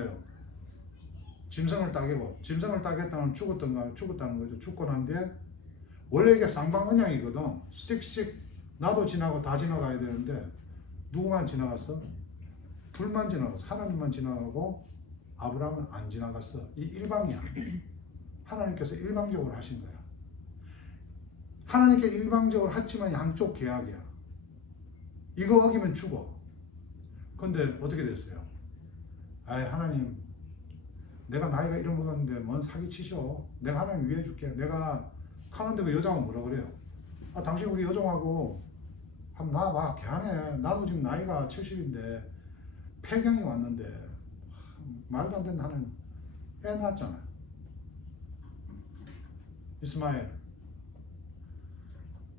뭐예요? 짐승을 따개고, 짐승을 따겠다는 죽었다는 거죠. 죽고 난 뒤에 원래 이게 쌍방언양이거든. 씩씩 나도 지나고 다 지나가야 되는데 누구만 지나갔어? 둘만 지나갔어. 하나님만 지나가고 아브라함은 안 지나갔어. 이 일방이야. 하나님께서 일방적으로 하신 거야. 하나님께 일방적으로 했지만 양쪽 계약이야. 이거 어기면 죽어. 근데 어떻게 됐어요? 아이 하나님, 내가 나이가 이런 거 같는데 뭔 사기치셔. 내가 하나님 위해 줄게. 내가 가는데 그 여자가 뭐라 그래요? 아 당신 우리 여종하고 한번 나와봐. 걔하네. 나도 지금 나이가 70인데 폐경이 왔는데 말도 안 되는 하나님 애 낳았잖아. 이스마엘.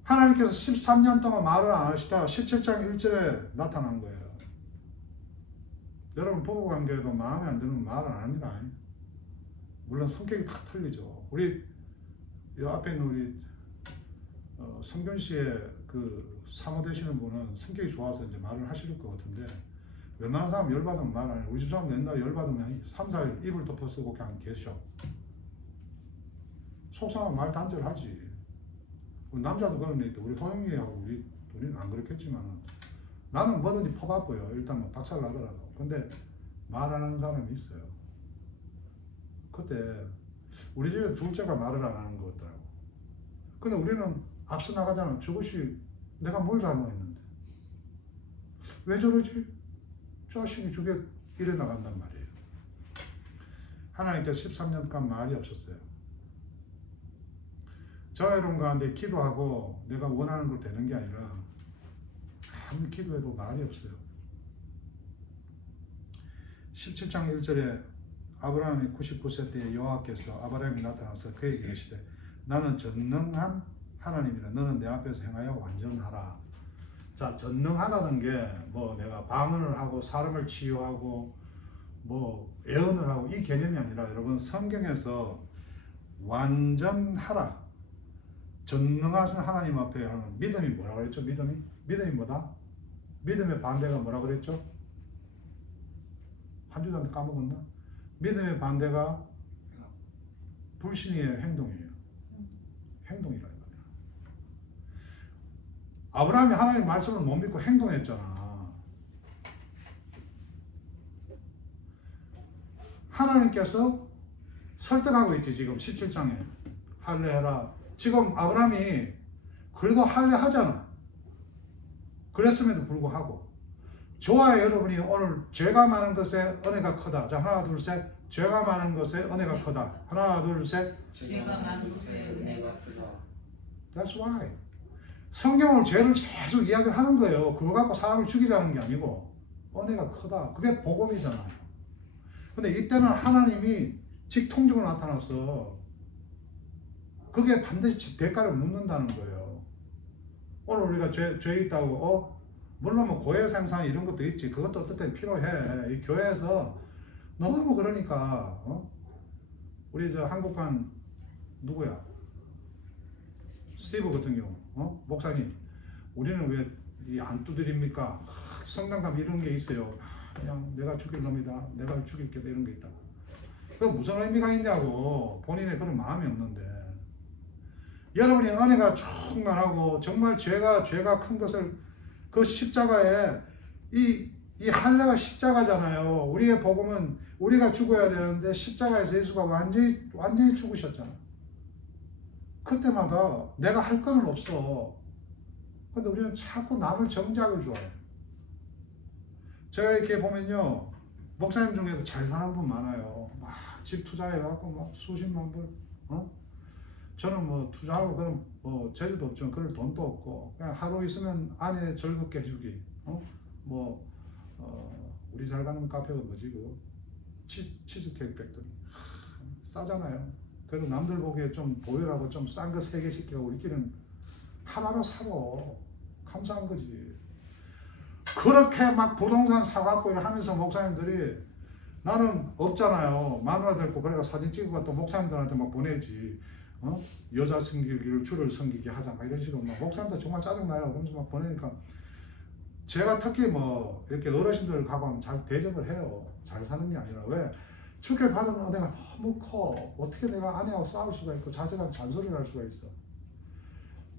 하나님께서 13년 동안 말을 안 하시다가 17장 1절에 나타난 거예요. 여러분 부부관계에도 마음에 안 드는 말은 안 합니다. 물론 성격이 다 틀리죠. 우리 이 앞에 있는 우리 성균 씨의 그 사모 되시는 분은 성격이 좋아서 이제 말을 하실 것 같은데 웬만한 사람 열받으면 말 안 해요. 우리 집 사람 옛날에 열받으면 3, 4일 입을 덮어 쓰고 그냥 계셔. 속상하면 말 단절하지. 남자도 그런 애 있다. 우리 호영이하고 우리는 안 그렇겠지만 나는 뭐든지 퍼바빠요. 일단 뭐 박살 나더라도. 근데 말 안 하는 사람이 있어요. 그때 우리 집에 둘째가 말을 안 하는 것 같더라고. 근데 우리는 앞서 나가잖아. 저것이 내가 뭘 잘못했는데 왜 저러지? 자식이 저게 이래 나간단 말이에요. 하나님께서 13년간 말이 없었어요. 저와 여러분 가운데 기도하고 내가 원하는 걸 되는 게 아니라 아무리 기도해도 말이 없어요. 17장 1절에 아브라함이 99세 때에 여호와께서 아브라함이 나타나서 그에게 이르시되 나는 전능한 하나님이라. 너는 내 앞에서 행하여 완전하라. 자, 전능하다는 게 뭐 내가 방언을 하고 사람을 치유하고 뭐 예언을 하고 이 개념이 아니라 여러분 성경에서 완전하라. 전능하신 하나님 앞에 하는 믿음이 뭐라 그랬죠? 믿음이 뭐다? 믿음의 반대가 뭐라 그랬죠? 한 주도 안 돼 까먹었나? 믿음의 반대가 불신의 행동이에요. 행동이라 이거야. 아브라함이 하나님 말씀을 못 믿고 행동했잖아. 하나님께서 설득하고 있지 지금 17장에 할례해라. 지금 아브라함이 그래도 할례하잖아. 그랬음에도 불구하고 저와 여러분이 오늘 죄가 많은 것에 은혜가 크다. 자 하나 둘 셋. 죄가 많은 것에 은혜가 크다. 하나 둘 셋. 죄가 많은 것에 은혜가 크다. That's why. 성경을 죄를 계속 이야기를 하는 거예요. 그거 갖고 사람을 죽이자는 게 아니고 은혜가 크다. 그게 복음이잖아요. 근데 이때는 하나님이 직통적으로 나타나서 그게 반드시 대가를 묻는다는 거예요. 오늘 우리가 죄 있다고 물론 뭐 고해 생산 이런 것도 있지. 그것도 어떨 땐 필요해. 이 교회에서 너무 그러니까 우리 저 한국한 누구야? 스티브 같은 경우 목사님 우리는 왜 안 두드립니까? 성당 가면 이런 게 있어요. 그냥 내가 죽일 놈이다. 내가 죽일게 이런 게 있다고. 그 무슨 의미가 있냐고. 본인의 그런 마음이 없는데 여러분이 은혜가 충만하고 정말 죄가 큰 것을 그 십자가에 이 할례가 십자가잖아요. 우리의 복음은 우리가 죽어야 되는데 십자가에서 예수가 완전히 죽으셨잖아. 그때마다 내가 할 건 없어. 근데 우리는 자꾸 남을 정작을 좋아해. 제가 이렇게 보면요, 목사님 중에도 잘 사는 분 많아요. 막 집 투자해갖고 막 수십만 불, 저는 뭐 투자하고 그런 뭐 재주도 없지만 그럴 돈도 없고 그냥 하루 있으면 아내 즐겁게 해주기, 우리 잘 가는 카페가 뭐지 그 치즈케이크 팩토리 싸잖아요. 그래도 남들 보기에 좀 보여라고 좀 싼 거 3개 시키고 우리끼리는 하나로 사고 감사한 거지. 그렇게 막 부동산 사갖고 하면서 목사님들이 나는 없잖아요. 마누라 데리고 그래가 사진 찍고 또 목사님들한테 막 보내지. 여자 섬기기를 주를 섬기게 하자 막 이런 식으로 막 목사님들 정말 짜증나요. 그러면서 막 보내니까 제가 특히 뭐 이렇게 어르신들 가고 하면 잘 대접을 해요. 잘 사는 게 아니라. 왜? 축계 받은 은혜가 너무 커. 어떻게 내가 아내하고 싸울 수가 있고 자세한 잔소리를 할 수가 있어.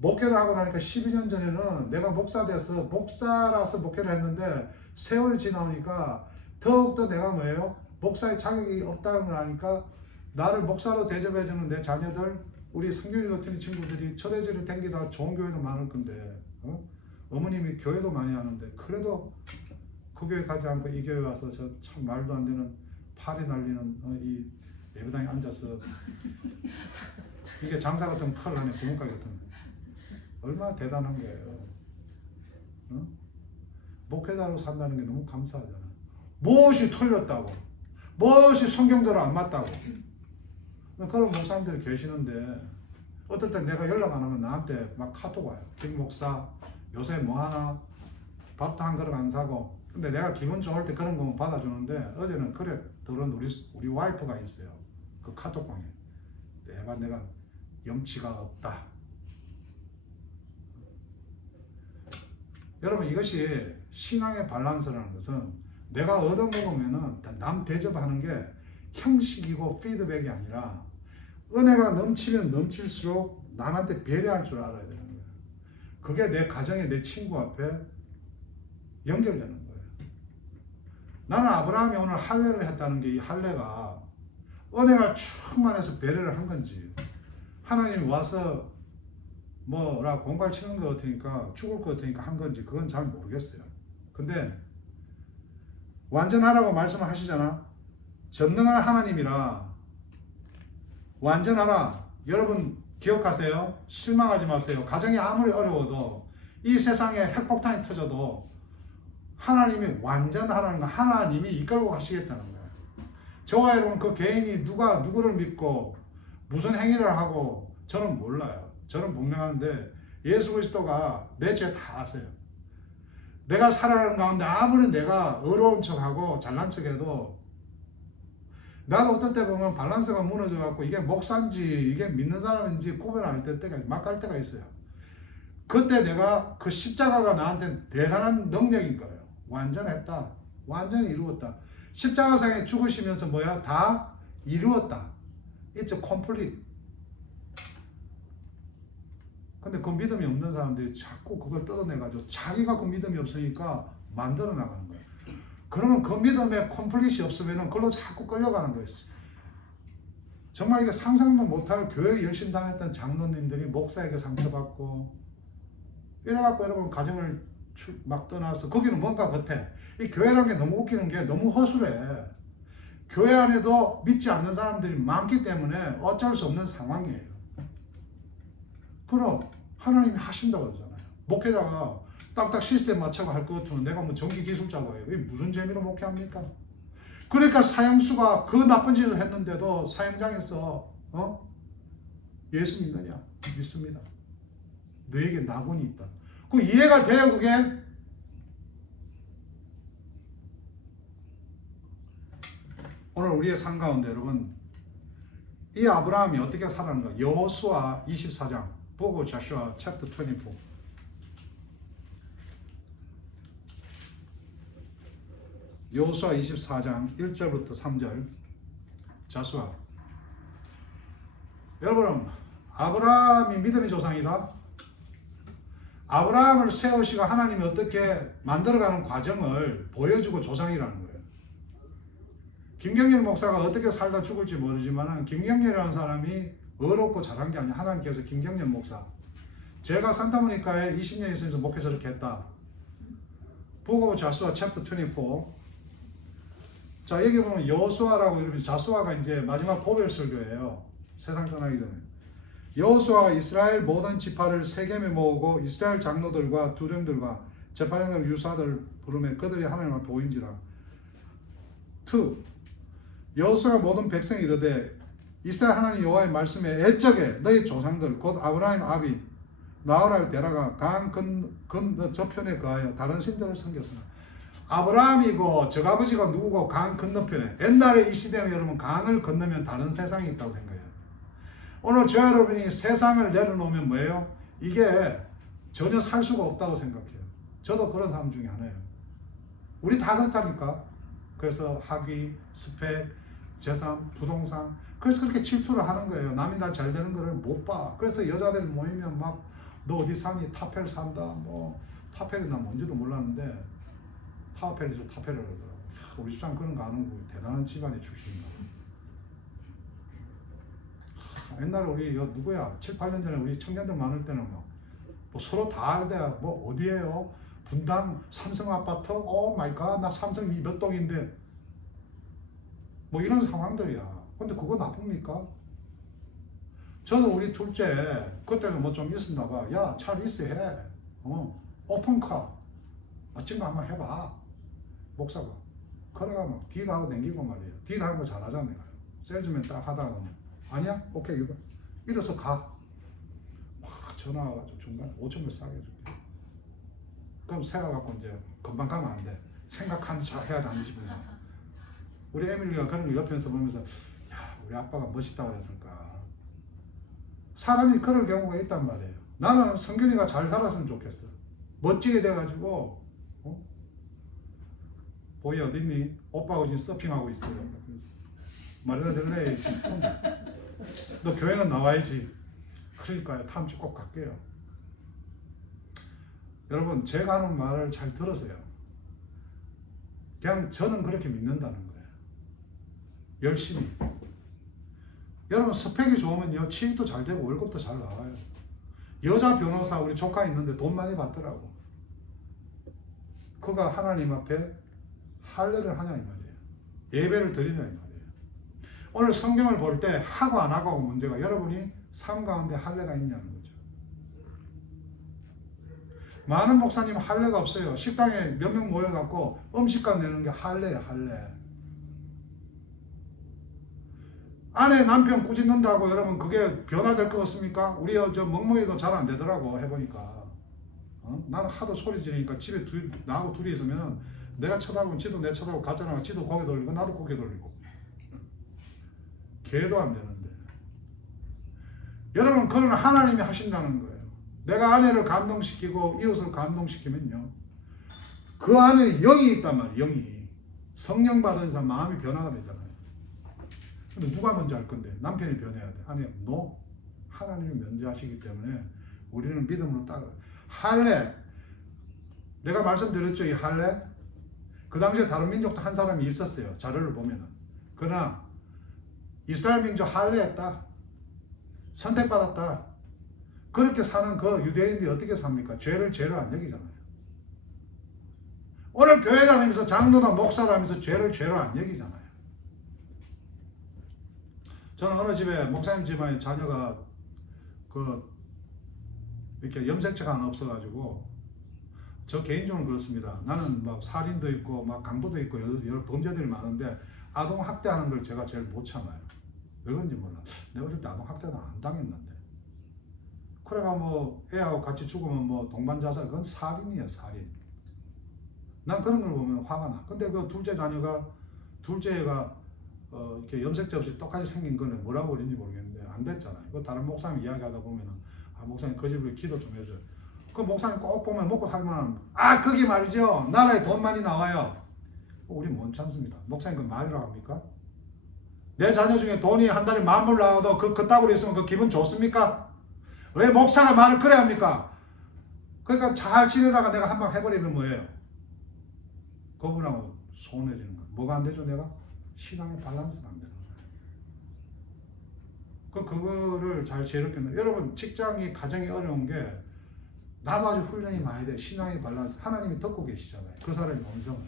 목회를 하고 나니까 12년 전에는 내가 목사 돼서 목사라서 목회를 했는데 세월이 지나오니까 더욱더 내가 뭐예요? 목사의 자격이 없다는 걸 아니까 나를 목사로 대접해주는 내 자녀들, 우리 성경이 같은 친구들이 철회지를 댕기다 좋은 교회도 많을 건데 어머님이 교회도 많이 하는데 그래도 그 교회 가지 않고 이 교회 와서 저 참 말도 안 되는 팔이 날리는 이 예배당에 앉아서 이게 장사 같으면 칼 안에 구멍가게 같은 거. 얼마나 대단한 거예요. 목회자로 산다는 게 너무 감사하잖아. 무엇이 틀렸다고, 무엇이 성경대로 안 맞다고. 그런 목사님들이 계시는데 어떨 땐 내가 연락 안 하면 나한테 막 카톡 와요. 김 목사 요새 뭐하나, 밥도 한 그릇 안 사고. 근데 내가 기분 좋을 때 그런 거만 받아주는데 어제는 그래 들은 우리 와이프가 있어요. 그 카톡방에 내가 염치가 없다. 여러분, 이것이 신앙의 밸런스라는 것은 내가 얻어먹으면은 남 대접하는 게 형식이고 피드백이 아니라 은혜가 넘치면 넘칠수록 남한테 배려할 줄 알아야 되는 거예요. 그게 내 가정에 내 친구 앞에 연결되는 거예요. 나는 아브라함이 오늘 할례를 했다는 게 이 할례가 은혜가 충만해서 배려를 한 건지 하나님이 와서 뭐라 공갈 치는 것 같으니까 죽을 것 같으니까 한 건지 그건 잘 모르겠어요. 근데 완전하라고 말씀을 하시잖아. 전능한 하나님이라 완전하라. 여러분 기억하세요. 실망하지 마세요. 가정이 아무리 어려워도 이 세상에 핵폭탄이 터져도 하나님이 완전하라는 거, 하나님이 이끌고 가시겠다는 거예요. 저와 여러분 그 개인이 누가 누구를 믿고 무슨 행위를 하고 저는 몰라요. 저는 분명한데 예수 그리스도가 내 죄 다 아세요. 내가 살아가는 가운데 아무리 내가 어려운 척하고 잘난 척해도 나도 어떤 때 보면 밸런스가 무너져 갖고 이게 목사인지 이게 믿는 사람인지 구별할 때가 막 갈 때가 있어요. 그때 내가 그 십자가가 나한테 대단한 능력인 거예요. 완전했다. 완전히 이루었다. 십자가상에 죽으시면서 뭐야? 다 이루었다. It's complete. 근데 그 믿음이 없는 사람들이 자꾸 그걸 뜯어내가지고 자기가 그 믿음이 없으니까 만들어 나가는 거예요. 그러면 그 믿음에 컴플릿이 없으면 그걸로 자꾸 끌려가는 거예요. 정말 이게 상상도 못할 교회 열심히 다녔던 장로님들이 목사에게 상처받고 이래갖고 여러분 가정을 막 떠나서 거기는 뭔가 같아. 이 교회라는 게 너무 웃기는 게 너무 허술해. 교회 안에도 믿지 않는 사람들이 많기 때문에 어쩔 수 없는 상황이에요. 그럼 하나님이 하신다고 그러잖아요. 목회자가 딱딱 시스템 맞춰서 할 것 같으면 내가 뭐 전기 기술자가 해요. 이게 무슨 재미로 목회합니까? 그러니까 사형수가 그 나쁜 짓을 했는데도 사형장에서 예수 믿느냐? 믿습니다. 너에게 낙원이 있다. 그 이해가 돼요, 그게? 오늘 우리의 삶 가운데 여러분 이 아브라함이 어떻게 살았는가? 여호수아 24장 보고 자슈아 챕터 24 여호수아 24장 1절부터 3절 자수아. 여러분 아브라함이 믿음의 조상이다. 아브라함을 세우시고 하나님이 어떻게 만들어가는 과정을 보여주고 조상이라는 거예요. 김경렬 목사가 어떻게 살다 죽을지 모르지만 김경렬이라는 사람이 어렵고 잘한 게 아니라 하나님께서 김경렬 목사 제가 산타모니카에 20년 있으면서 목회자를 했다. 보고 자수아 챕터 24 자 여기 보면 여호수아라고 이러면서 자수아가 이제 마지막 고별 설교예요. 세상 떠나기 전에 여호수아가 이스라엘 모든 지파를 세겜에 모으고 이스라엘 장로들과 두령들과 재판장들 유사들 부르며 그들이 하나님 앞에 보인지라. 2. 여호수아가 모든 백성이 이르되 이스라엘 하나님 여호와의 말씀에 애적에 너희 조상들 곧 아브라함 아비 나홀을 데려가 강 저편에 거하여 다른 신들을 섬겼으나. 아브라함이고 저아버지가 누구고 강 건너편에 옛날에 이 시대에 여러분 강을 건너면 다른 세상이 있다고 생각해요. 오늘 저 여러분이 세상을 내려놓으면 뭐예요? 이게 전혀 살 수가 없다고 생각해요. 저도 그런 사람 중에 하나예요. 우리 다 그렇다니까. 그래서 학위, 스펙, 재산, 부동산. 그래서 그렇게 질투를 하는 거예요. 남이 나 잘 되는 거를 못 봐. 그래서 여자들 모이면 막 너 어디 사니? 타펠 산다. 뭐 타펠이 나 뭔지도 몰랐는데 타펠이죠. 타펠을 그러더라고. 우리 집사람 그런 거 아는 거 대단한 집안의 출신이다. 옛날에 우리 누구야? 7, 8년 전에 우리 청년들 많을 때는 뭐 서로 다 알대. 뭐 어디에요? 분당 삼성 아파트? 오 마이 갓, 나 삼성 몇 동인데. 뭐 이런 상황들이야. 근데 그거 나쁩니까? 저는 우리 둘째 그때는 뭐 좀 있었나 봐. 야, 차 리스 해. 오픈카. 멋진 거 한번 해봐. 목사가. 그래가 막 딜하고 댕기고 말이에요. 딜하는 거 잘하잖아요. 셀즈맨 딱 하다가 그냥 아니야? 오케이 이거. 이래서 가. 막 전화 와가지고 중간에 5,000불 싸게 해줄게. 그럼 생각갖고 이제 금방 가면 안 돼. 생각하는 척 해야 다니지 뭐. 우리 에밀리가 그런 걸 옆에서 보면서 야, 우리 아빠가 멋있다 그랬을까. 사람이 그럴 경우가 있단 말이에요. 나는 성균이가 잘 살았으면 좋겠어. 멋지게 돼가지고 보이 어딨니? 오빠하고 지금 서핑하고 있어요. 말해도 될래? 너 교회는 나와야지. 그러니까요. 다음 주 꼭 갈게요. 여러분 제가 하는 말을 잘 들으세요. 그냥 저는 그렇게 믿는다는 거예요. 열심히. 여러분 스펙이 좋으면요 취직도 잘 되고 월급도 잘 나와요. 여자 변호사 우리 조카 있는데 돈 많이 받더라고. 그가 하나님 앞에 할례를 하냐 이 말이에요. 예배를 드리냐 이 말이에요. 오늘 성경을 볼 때 하고 안 하고 문제가 여러분이 삶 가운데 할례가 있냐는 거죠. 많은 목사님 할례가 없어요. 식당에 몇 명 모여갖고 음식값 내는 게 할례예요. 할례. 아내 남편 꾸짖는다고 여러분 그게 변화될 것 같습니까? 우리 저 멍멍이도 잘 안 되더라고 해보니까. 나는 하도 소리 지르니까 집에 나하고 둘이 있으면 내가 쳐다보면 지도 내 쳐다보고 가짜나 지도 고개 돌리고 나도 고개 돌리고. 개도 안 되는데. 여러분 그건 하나님이 하신다는 거예요. 내가 아내를 감동시키고 이웃을 감동시키면요. 그 안에 영이 있단 말이에요. 영이. 성령 받은 사람 마음이 변화가 되잖아요. 근데 누가 먼저 할 건데? 남편이 변해야 돼. 아니, 너 하나님이 먼저 하시기 때문에 우리는 믿음으로 따라. 할례. 내가 말씀드렸죠, 이 할례. 그 당시에 다른 민족도 한 사람이 있었어요. 자료를 보면은. 그러나 이스라엘 민족 할례했다. 선택받았다. 그렇게 사는 그 유대인들이 어떻게 삽니까? 죄를 죄로 안 여기잖아요. 오늘 교회 다니면서 장로나 목사라면서 죄를 죄로 안 여기잖아요. 저는 어느 집에 목사님 집안에 자녀가 이렇게 염색체가 하나 없어가지고 저 개인적으로 그렇습니다. 나는 막 살인도 있고 막 강도도 있고 여러 범죄들이 많은데 아동 학대하는 걸 제가 제일 못 참아요. 왜 그런지 몰라. 내가 어릴 때 아동 학대는 안 당했는데. 그래가 뭐 애하고 같이 죽으면 뭐 동반자살 그건 살인이에요. 살인. 난 그런 걸 보면 화가 나. 근데 그 둘째 애가 이렇게 염색체 없이 똑같이 생긴 거는 뭐라고 그러는지 모르겠는데 안 됐잖아요. 그 다른 목사님 이야기하다 보면은 목사님 그 집을 기도 좀 해줘요. 그 목사님 꼭 보면 먹고 살만한 거기 말이죠. 나라에 돈 많이 나와요. 우리 못 참습니다. 목사님 그 말이라고 합니까? 내 자녀 중에 돈이 한 달에 10,000불 나와도 그따구로 있으면 그 기분 좋습니까? 왜 목사가 말을 그래 합니까? 그러니까 잘 지내다가 내가 한 방 해버리면 뭐예요? 그분하고 소원해지는 거. 뭐가 안 되죠 내가? 신앙의 밸런스가 안 되는 거예요. 그거를 잘 제로겠네. 여러분 직장이 가정이 어려운 게 나도 아주 훈련이 많이 돼. 신앙의 밸런스. 하나님이 듣고 계시잖아요. 그 사람의 음성을.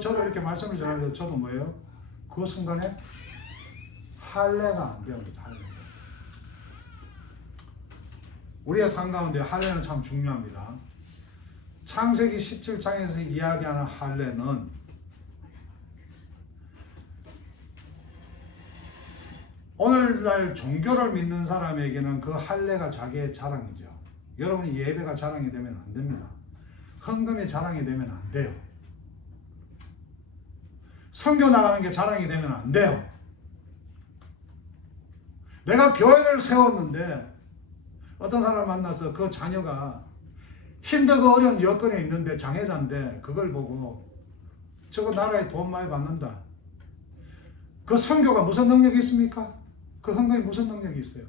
저도 이렇게 말씀을 전하는데 저도 뭐예요? 그 순간에 할례가 안 되는 거죠. 할례. 우리의 삶 가운데 할례는 참 중요합니다. 창세기 17장에서 이야기하는 할례는 오늘날 종교를 믿는 사람에게는 그 할례가 자기의 자랑이죠. 여러분이 예배가 자랑이 되면 안 됩니다. 헌금이 자랑이 되면 안 돼요. 선교 나가는 게 자랑이 되면 안 돼요. 내가 교회를 세웠는데 어떤 사람 만나서 그 자녀가 힘들고 어려운 여건에 있는데 장애자인데 그걸 보고 저거 나라에 돈 많이 받는다. 그 선교가 무슨 능력이 있습니까? 그 헌금이 무슨 능력이 있어요?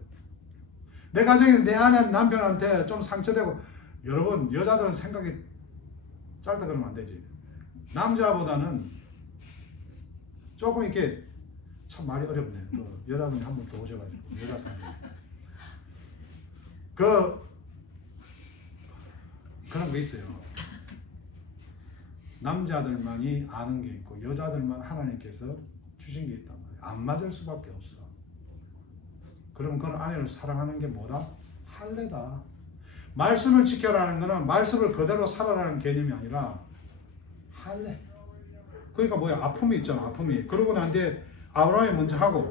내 가정에 내 아내 남편한테 좀 상처되고 여러분 여자들은 생각이 짧다 그러면 안 되지. 남자보다는 조금 이렇게 참 말이 어렵네. 또 여자분이 한 번 더 오셔가지고 여자 사람 그런 거 있어요. 남자들만이 아는 게 있고 여자들만 하나님께서 주신 게 있단 말이에요. 안 맞을 수밖에 없어. 그럼 그런 아내를 사랑하는 게 뭐다? 할례다. 말씀을 지켜라는 거는 말씀을 그대로 살아라는 개념이 아니라 할례. 그러니까 뭐야? 아픔이 있잖아. 아픔이. 그러고 난 뒤에 아브라함이 먼저 하고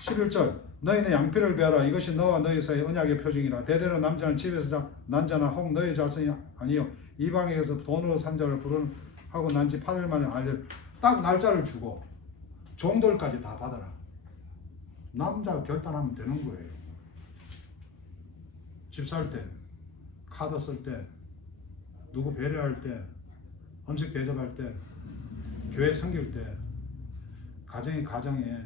11절 너희는 양피를 베어라. 이것이 너와 너희 사이의 언약의 표징이라. 대대로 남자는 집에서 자 난자나 혹 너희 자손이 아니요 이방에서 돈으로 산 자를 부르는 하고 난 지 8일 만에 알려 딱 날짜를 주고 종들까지 다 받아라. 남자가 결단하면 되는 거예요. 집 살 때, 카드 쓸 때, 누구 배려할 때, 음식 대접할 때, 교회 섬길 때, 가정이 가정에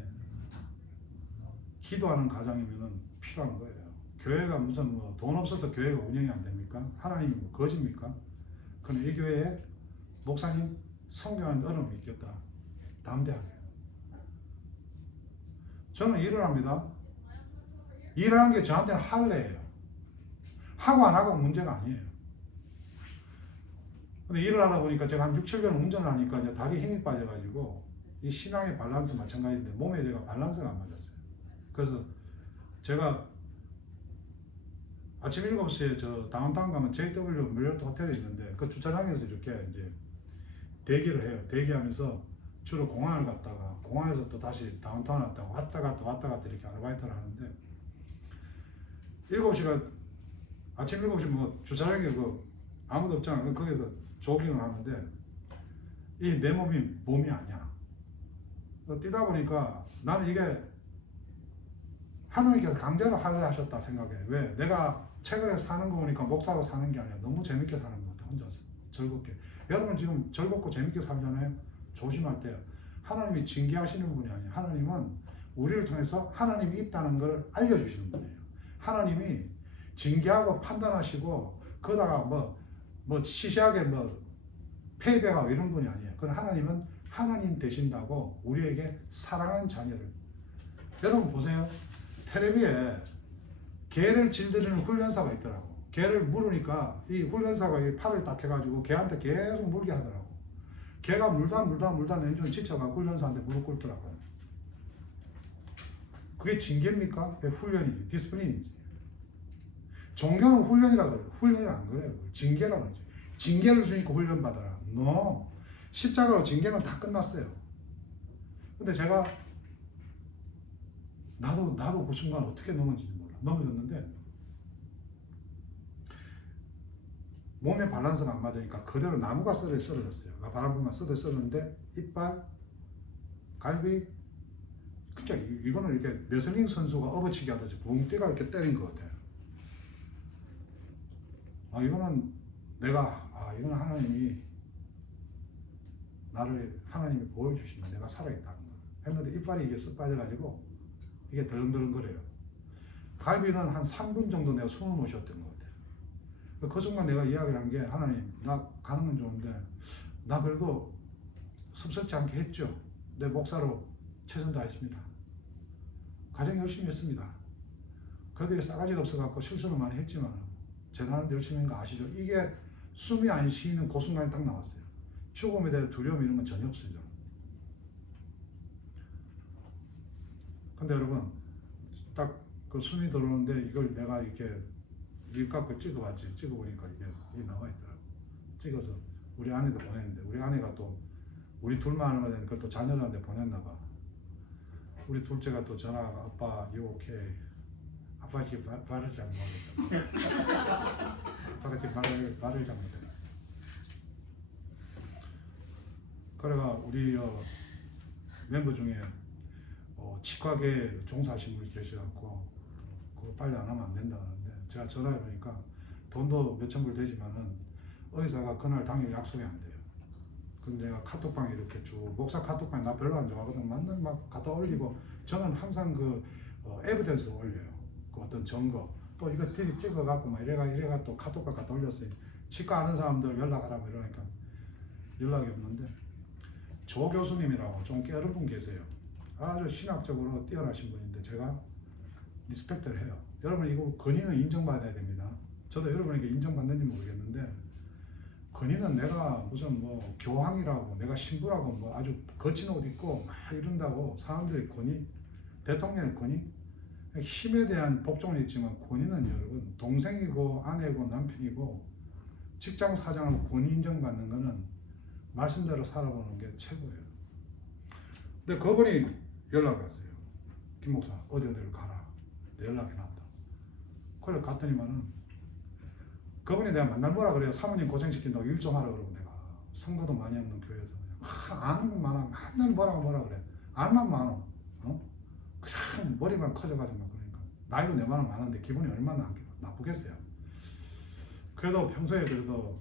기도하는 가정이면 필요한 거예요. 교회가 무슨 뭐 돈 없어서 교회가 운영이 안 됩니까? 하나님이 뭐 거짓입니까? 그럼 이 교회에 목사님 성경하는 어려움이 있겠다. 담대하게. 저는 일을 합니다. 일하는 게 저한테는 할례예요. 하고 안 하고 문제가 아니에요. 근데 일을 하다 보니까 제가 한 6, 7년 운전을 하니까 이제 다리에 힘이 빠져가지고 이 신앙의 밸런스 마찬가지인데 몸에 제가 밸런스가 안 맞았어요. 그래서 제가 아침 7시에 저 다운타운 가면 JW 메리어트 호텔이 있는데 그 주차장에서 이렇게 이제 대기를 해요. 대기하면서 주로 공항을 갔다가 공항에서 또 다시 다운타운 왔다가 왔다 갔다 이렇게 아르바이트를 하는데 7시가 아침 7시 뭐 주차장에 그 아무도 없잖아. 거기서 조깅을 하는데 이 내 몸이 아니야. 뛰다 보니까 나는 이게 하나님께서 강제로 할례하셨다 생각해. 왜? 내가 최근에 사는 거 보니까 목사로 사는 게 아니라 너무 재밌게 사는 것 같아. 혼자서 즐겁게. 여러분 지금 즐겁고 재밌게 살잖아요. 조심할 때 하나님이 징계하시는 분이 아니에요. 하나님은 우리를 통해서 하나님이 있다는 걸 알려주시는 분이에요. 하나님이 징계하고 판단하시고 그러다가 뭐 시시하게 뭐 패배하고 이런 분이 아니에요. 그건 하나님은 하나님 되신다고 우리에게 사랑하는 자녀를. 여러분 보세요. 텔레비에 개를 질드리는 훈련사가 있더라고. 개를 물으니까 이 훈련사가 이 팔을 딱 해가지고 개한테 계속 물게 하더라고. 개가 물다 내좀 지쳐가 훈련사한테 무릎 꿇더라고요. 그게 징계입니까? 그게 훈련이지. 디스플린이지. 종교는 훈련이라고 그래요. 훈련이 안 그래요. 징계라고 그러지. 징계를 주니까 훈련 받아라. No. 십자가로 징계는 다 끝났어요. 근데 제가 나도 그 순간 어떻게 넘어진지 몰라. 넘어졌는데 몸의 밸런스가 안 맞으니까 그대로 나무가 쓰러졌어요. 바람 불만 쓰러졌는데 이빨, 갈비, 진짜 이거는 이렇게 레슬링 선수가 업어치기 하듯이 붕대가 이렇게 때린 것 같아요. 이거는 이거는 하나님이 보여주시면 내가 살아있다는 거. 했는데 이빨이 이게 쓱 빠져가지고 이게 덜렁덜렁거려요. 갈비는 한 3분 정도 내가 숨을 못 쉬었던 것 같아요. 그 순간 내가 이야기를 한 게 하나님, 나 가는 건 좋은데 나 그래도 섭섭지 않게 했죠. 내 목사로 최선 다했습니다. 가장 열심히 했습니다. 그래도 싸가지가 없어갖고 실수를 많이 했지만 재단은 열심히 한 거 아시죠? 이게 숨이 안 쉬는 그 순간에 딱 나왔어요. 죽음에 대한 두려움 이런 건 전혀 없어요. 근데 여러분 딱 그 숨이 들어오는데 이걸 내가 이렇게 밀가루 찍어봤지. 찍어보니까 이게 나와 있더라고. 찍어서 우리 아내도 보냈는데 우리 아내가 또 우리 둘만 하면 되는 걸 또 자녀들한테 보냈나 봐. 우리 둘째가 또 전화가 아빠 you okay? 아빠 지금 발을 잘못했다. 아빠가 지금 발을 잘못했다. 그래가 우리 멤버 중에 치과계 종사하신 분이 계셔갖고 그거 빨리 안 하면 안 된다 그러는데 제가 전화해 보니까 돈도 몇천 불 되지만은 의사가 그날 당일 약속이 안 돼요. 근데 내가 카톡방에 이렇게 쭉 목사 카톡방에 나 별로 안 좋아하거든. 맨날 막 갖다 올리고 저는 항상 그 에비던스 올려요. 그 어떤 증거 또 이거 찍어갖고 막 이래가 또 카톡방 갖다 올렸어요. 치과 아는 사람들 연락하라고 이러니까 연락이 없는데 조 교수님이라고 좀 깨어른 분 계세요. 아주 신학적으로 뛰어나신 분인데 제가 리스펙트를 해요. 여러분 이거 근위는 인정받아야 됩니다. 저도 여러분에게 인정받는지 모르겠는데 근위는 내가 무슨 뭐 교황이라고 내가 신부라고 뭐 아주 거친 옷 입고 막 이런다고 사람들이 권위 대통령의 권위 힘에 대한 복종은 있지만 권위는 여러분 동생이고 아내고 남편이고 직장 사장으로 권위 인정받는 거는 말씀대로 살아보는 게 최고예요. 근데 그분이 연락이 왔어요. 김 목사 어디를 가라. 내 연락이 왔다. 그래 갔더니만은 그분이 내가 만날 뭐라 그래요. 사모님 고생시킨다고 일 좀 하라 그러고 내가 성도도 많이 없는 교회에서 그냥 아는 건 많아. 맨날 뭐라 그래. 알만 많어. 그냥 머리만 커져가지고 막 그러니까 나이도 내 만은 많은데 기분이 얼마나 나쁘겠어요. 그래도 평소에 그래도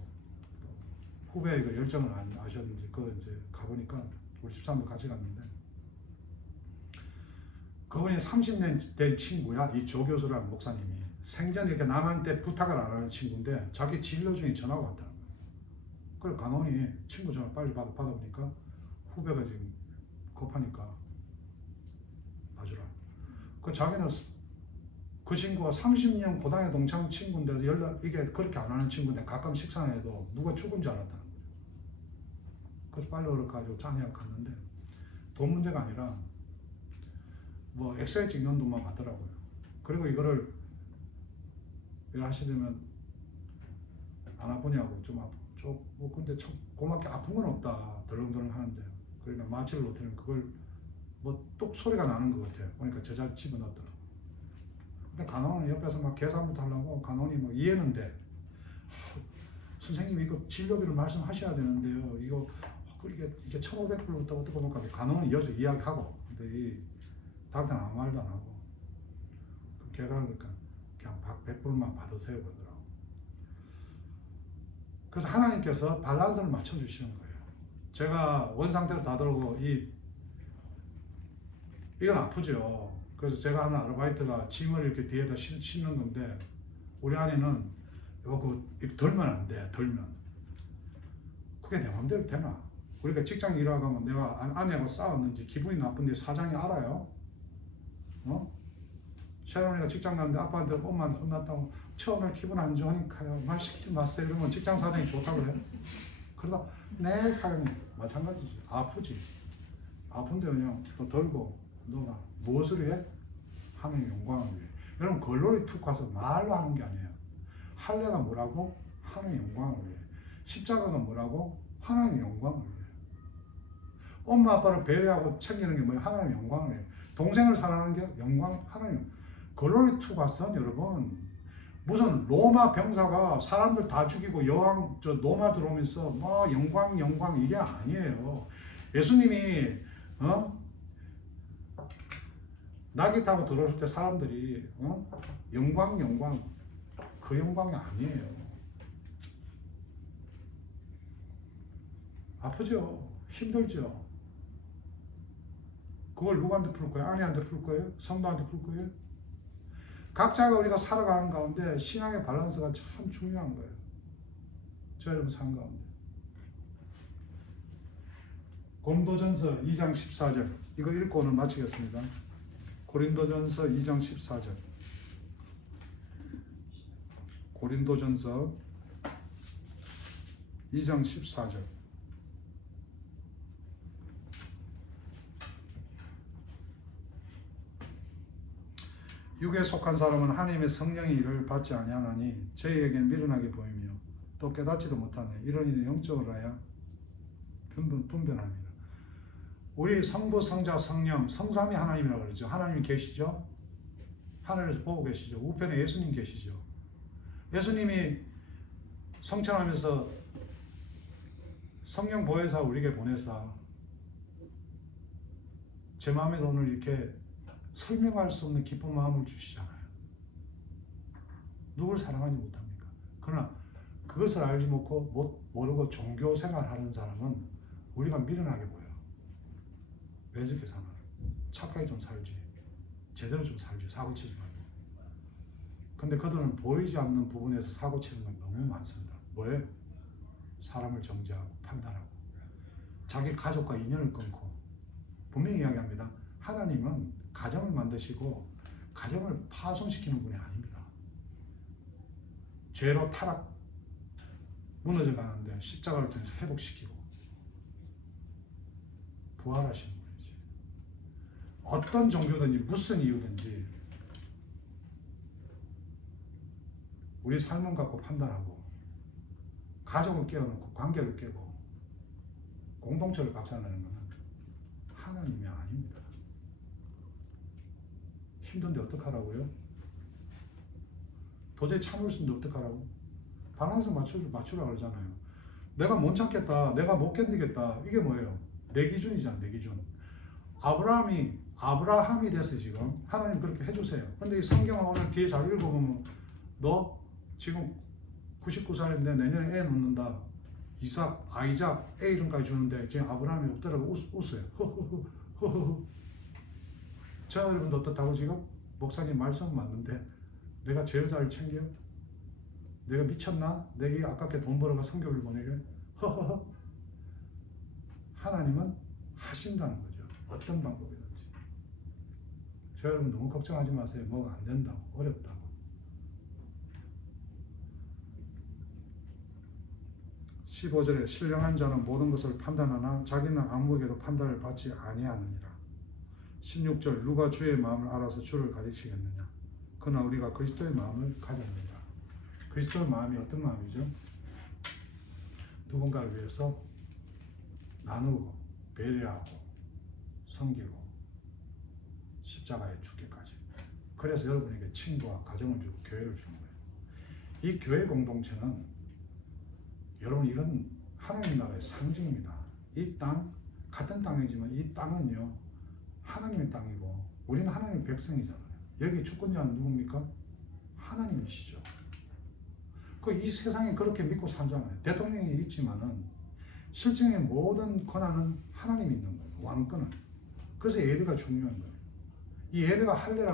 후배의 그 열정을 아셨는지 그 이제 가보니까 우리 집사람도 같이 갔는데 그분이 30년 된 친구야. 이 조 교수라는 목사님이 생전 이렇게 남한테 부탁을 안 하는 친구인데 자기 진료 중에 전화가 왔다는 거예요. 그걸 간호원이 친구 전화 빨리 받아보니까 후배가 지금 급하니까 봐주라. 그 자기는 그 친구가 30년 고등학교 동창 친구인데 연락 이게 그렇게 안 하는 친구인데 가끔 식사를 해도 누가 죽은 줄 알았다는 거예요. 그래서 빨리 오락가지고 장애가 갔는데 돈 문제가 아니라 뭐 엑스레이 찍는 돈만 받더라고요. 그리고 이거를 이걸 하시려면 안 아프냐고 뭐 근데 참 고맙게 아픈 건 없다 덜렁덜렁 하는데 그러니까 마취를 놓더니 그걸 뭐 뚝 소리가 나는 것 같아요. 그러니까 제자리 집어넣더라고. 근데 간호원은 옆에서 막 계산부터 하려고 간호원이 뭐 이해는 돼. 선생님 이거 진료비를 말씀하셔야 되는데요. 이게 1,500불부터 어떻게 볼까 간호원이 여기서 이야기하고 근데 이 닥터는 아무 말도 안 하고 걔가 그러니까 그냥 100불만 받으세요 그러더라고. 그래서 하나님께서 밸런스를 맞춰주시는 거예요. 제가 원상태로 다 들어오고 이건 아프죠. 그래서 제가 하는 아르바이트가 짐을 이렇게 뒤에다 싣는 건데 우리 아내는 이렇게 덜면 안 돼. 덜면 그게 내 마음대로 되나? 우리가 직장 일하고 가면 내가 아내하고 싸웠는지 기분이 나쁜데 사장이 알아요. 샤론이가 직장 갔는데 아빠한테 엄마한테 혼났다고 처음에 기분 안 좋으니까요. 말 시키지 마세요. 이러면 직장 사장이 좋다고 그래. 그러다 내 사장이 마찬가지지. 아프지. 아픈데 그냥 또 들고 너가 무엇을 위해? 하나님의 영광을 위해. 여러분 글로리 툭 가서 말로 하는 게 아니에요. 할례가 뭐라고? 하나님의 영광을 위해. 십자가가 뭐라고? 하나님의 영광을 위해. 엄마 아빠를 배려하고 챙기는 게 뭐예요? 하나님의 영광을 위해. 동생을 사랑하는 게 영광 하나님. 글로리 투 가서는 여러분 무슨 로마 병사가 사람들 다 죽이고 여왕 로마 들어오면서 뭐 영광 이게 아니에요. 예수님이 낙이 타고 들어올 때 사람들이 영광 그 영광이 아니에요. 아프죠. 힘들죠. 그걸 누구한테 풀 거예요? 아내한테 풀 거예요? 성도한테 풀 거예요? 각자가 우리가 살아가는 가운데 신앙의 밸런스가 참 중요한 거예요. 저 여러분 삶 가운데. 고린도전서 2장 14절 이거 읽고 오늘 마치겠습니다. 고린도전서 2장 14절 고린도전서 2장 14절 육에 속한 사람은 하나님의 성령의 일을 받지 아니하나니 저희에게는 미련하게 보이며 또 깨닫지도 못하네. 이런 일은 영적으로 하여 분별합니다. 우리 성부, 성자, 성령, 성삼위 하나님이라고 그러죠. 하나님이 계시죠. 하늘에서 보고 계시죠. 우편에 예수님 계시죠. 예수님이 성천하면서 성령 보혜사 우리에게 보내사 제 마음에도 오늘 이렇게 설명할 수 없는 기쁜 마음을 주시잖아요. 누굴 사랑하지 못합니까? 그러나 그것을 알지 모르고 종교 생활하는 사람은 우리가 미련하게 보여. 왜 저렇게 사나? 착하게 좀 살지. 제대로 좀 살지. 사고 치지 말고. 근데 그들은 보이지 않는 부분에서 사고 치는 건 너무 많습니다. 뭐예요? 사람을 정죄하고 판단하고 자기 가족과 인연을 끊고. 분명히 이야기합니다. 하나님은 가정을 만드시고 가정을 파손시키는 분이 아닙니다. 죄로 타락 무너져 가는데 십자가를 통해서 회복시키고 부활하시는 분이지. 어떤 종교든지 무슨 이유든지 우리 삶을 갖고 판단하고 가족을 깨어놓고 관계를 깨고 공동체를 박살내는 것은 하나님이 아닙니다. 힘든데 어떡하라고요? 도저히 참을 수 있는데 어떡하라고? 밸런스 맞추라고 그러잖아요. 내가 못 참겠다, 내가 못 견디겠다, 이게 뭐예요? 내 기준이잖아, 내 기준. 아브라함이 돼서 지금 하나님 그렇게 해주세요. 근데 이 성경을 오늘 뒤에 잘 읽어보면 너 지금 99살인데 내년에 애 낳는다. 아이작, 애 이름까지 주는데 지금 아브라함이 없더라고 웃어요. 저 여러분도 어떻다고 지금? 목사님 말씀 맞는데 내가 제 여자를 챙겨? 내가 미쳤나? 내게 아깝게 돈 벌어가 성교를 보내게? 허허허. 하나님은 하신다는 거죠. 어떤 방법이든지. 저 여러분 너무 걱정하지 마세요. 뭐가 안 된다고, 어렵다고. (15) 절에 신령한 자는 모든 것을 판단하나 자기는 아무에게도 판단을 받지 아니하느니라. (16) 절 누가 주의 마음을 알아서 주를 가리시겠느냐. 그러나 우리가 그리스도의 마음을 가졌느니라. 그리스도의 마음이 어떤 마음이죠? 누군가를 위해서 나누고 배려하고 섬기고 십자가에 죽기까지. 그래서 여러분에게 친구와 가정을 주고 교회를 주는 거예요. 이 교회 공동체는 여러분 이건 하나님 나라의 상징입니다. 이 땅 같은 땅이지만 이 땅은요 하나님의 땅이고 우리는 하나님의 백성이잖아요. 여기 주권자는 누굽니까? 하나님이시죠. 이 세상에 그렇게 믿고 살잖아요. 대통령이 있지만은 실증의 모든 권한은 하나님이 있는 거예요. 왕권은. 그래서 예배가 중요한 거예요. 이 예배가 할례라